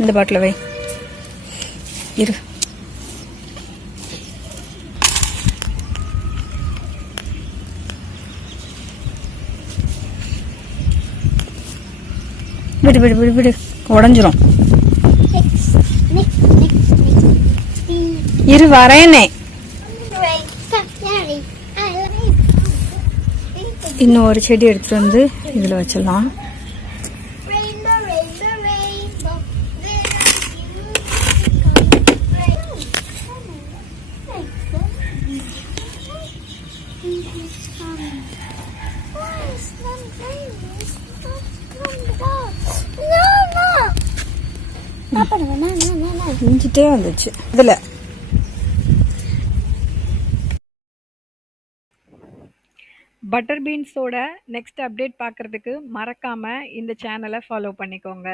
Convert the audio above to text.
இந்த பாட்டில் வை இரு. விடு விடு விடு விடு, உடஞ்சிரும். இரு வரேனே. இன்னும் ஒரு செடி எடுத்துட்டு வந்து இதில் வச்சிடலாம். இஞ்சிட்டே வந்துச்சு இதில். பட்டர் பீன்ஸோட நெக்ஸ்ட் அப்டேட் பார்க்குறதுக்கு மறக்காமல் இந்த சேனலை ஃபாலோ பண்ணிக்கோங்க.